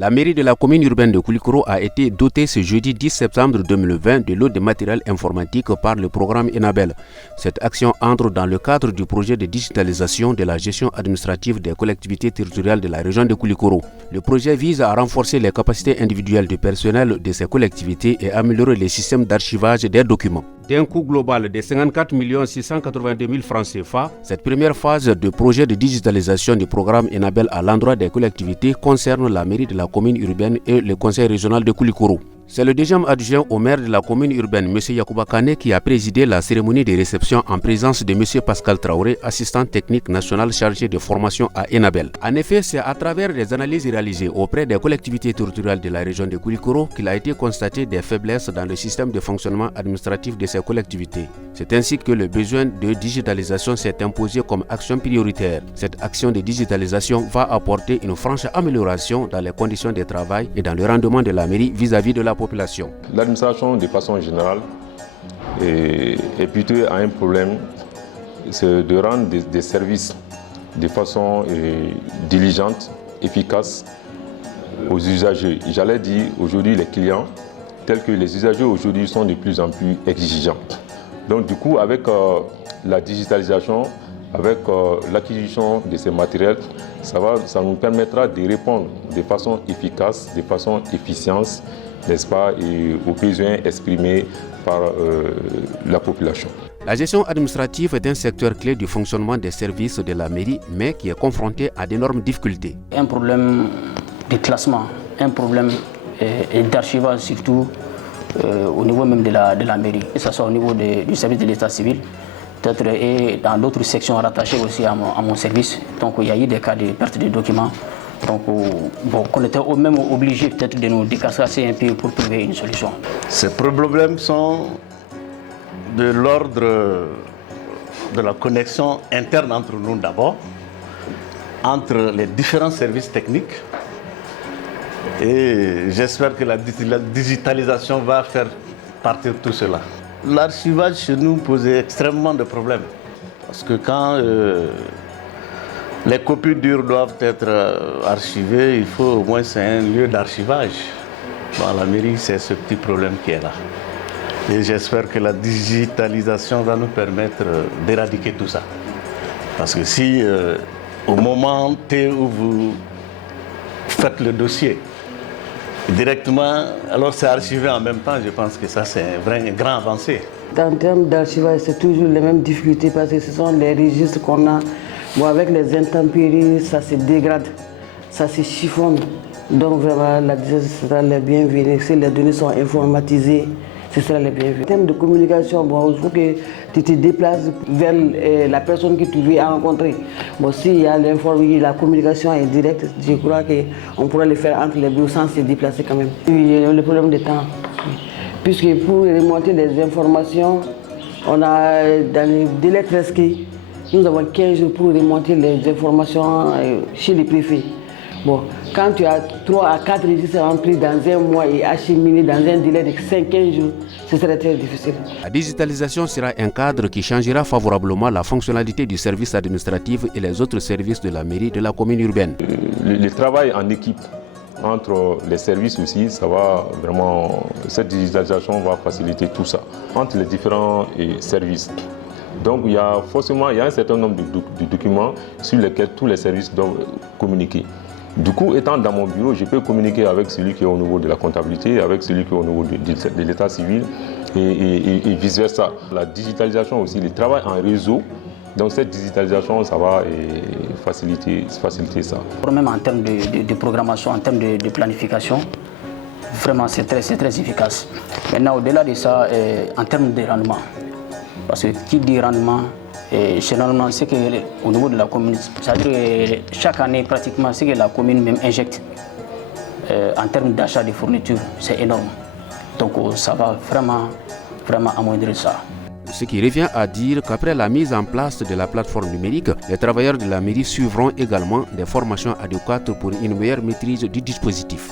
La mairie de la commune urbaine de Koulikoro a été dotée ce jeudi 10 septembre 2020 de lot de matériel informatique par le programme Enabel. Cette action entre dans le cadre du projet de digitalisation de la gestion administrative des collectivités territoriales de la région de Koulikoro. Le projet vise à renforcer les capacités individuelles du personnel de ces collectivités et améliorer les systèmes d'archivage des documents. D'un coût global de 54 682 000 francs CFA, cette première phase de projet de digitalisation du programme Enabel à l'endroit des collectivités concerne la mairie de la commune urbaine et le conseil régional de Koulikoro. C'est le deuxième adjoint au maire de la commune urbaine, M. Yacouba Kane, qui a présidé la cérémonie de réception en présence de M. Pascal Traoré, assistant technique national chargé de formation à Enabel. En effet, c'est à travers des analyses réalisées auprès des collectivités territoriales de la région de Koulikoro qu'il a été constaté des faiblesses dans le système de fonctionnement administratif de ces collectivités. C'est ainsi que le besoin de digitalisation s'est imposé comme action prioritaire. Cette action de digitalisation va apporter une franche amélioration dans les conditions de travail et dans le rendement de la mairie vis-à-vis de la population. L'administration, de façon générale, est plutôt à un problème, c'est de rendre des services de façon diligente, efficace aux usagers. J'allais dire aujourd'hui les clients, tels que les usagers aujourd'hui sont de plus en plus exigeants. Donc du coup, avec la digitalisation, avec l'acquisition de ces matériels, ça nous permettra de répondre de façon efficace, de façon efficiente, n'est-ce pas, et aux besoins exprimés par la population. La gestion administrative est un secteur clé du fonctionnement des services de la mairie, mais qui est confronté à d'énormes difficultés. Un problème de classement, un problème d'archivage surtout au niveau même de la mairie, que ce soit au niveau du service de l'état civil, peut-être et dans d'autres sections rattachées aussi à mon service. Donc il y a eu des cas de perte de documents. Donc, on était même obligé peut-être de nous décasser un peu pour trouver une solution. Ces problèmes sont de l'ordre de la connexion interne entre nous d'abord, entre les différents services techniques. Et j'espère que la digitalisation va faire partir tout cela. L'archivage chez nous posait extrêmement de problèmes. Parce que quand les copies dures doivent être archivées, il faut au moins un lieu d'archivage. Dans la mairie, c'est ce petit problème qui est là. Et j'espère que la digitalisation va nous permettre d'éradiquer tout ça. Parce que si au moment T où vous faites le dossier, directement, alors c'est archivé en même temps, je pense que ça c'est un grand avancé. En termes d'archivage, c'est toujours les mêmes difficultés parce que ce sont les registres qu'on a. Bon, avec les intempéries, ça se dégrade, ça se chiffonne. Donc vraiment, la digitalisation sera la bienvenue. Si les données sont informatisées, ce sera la bienvenue. En termes de communication, bon, il faut que tu te déplaces vers la personne que tu veux rencontrer. Bon, s'il y a la communication est directe, je crois qu'on pourra le faire entre les bureaux sans se déplacer quand même. Il y a le problème de temps. Puisque pour remonter les informations, on a dans les délais prescrits, nous avons 15 jours pour remonter les informations chez les préfets. Bon, quand tu as 3 à 4 registres remplis dans un mois et acheminés dans un délai de 5-15 jours, ce serait très difficile. La digitalisation sera un cadre qui changera favorablement la fonctionnalité du service administratif et les autres services de la mairie de la commune urbaine. Le travail en équipe entre les services aussi, ça va vraiment, cette digitalisation va faciliter tout ça entre les différents services. Donc il y a un certain nombre de documents sur lesquels tous les services doivent communiquer. Du coup, étant dans mon bureau, je peux communiquer avec celui qui est au niveau de la comptabilité, avec celui qui est au niveau de l'état civil et vice-versa. La digitalisation aussi, le travail en réseau, donc cette digitalisation, ça va faciliter ça. Même en termes de programmation, en termes de planification, vraiment c'est très efficace. Maintenant, au-delà de ça, en termes de rendement, parce que qui dit rendement, généralement, c'est qu'au niveau de la commune, c'est-à-dire que chaque année, pratiquement, ce que la commune même injecte en termes d'achat de fournitures, c'est énorme. Donc ça va vraiment amoindrir ça. Ce qui revient à dire qu'après la mise en place de la plateforme numérique, les travailleurs de la mairie suivront également des formations adéquates pour une meilleure maîtrise du dispositif.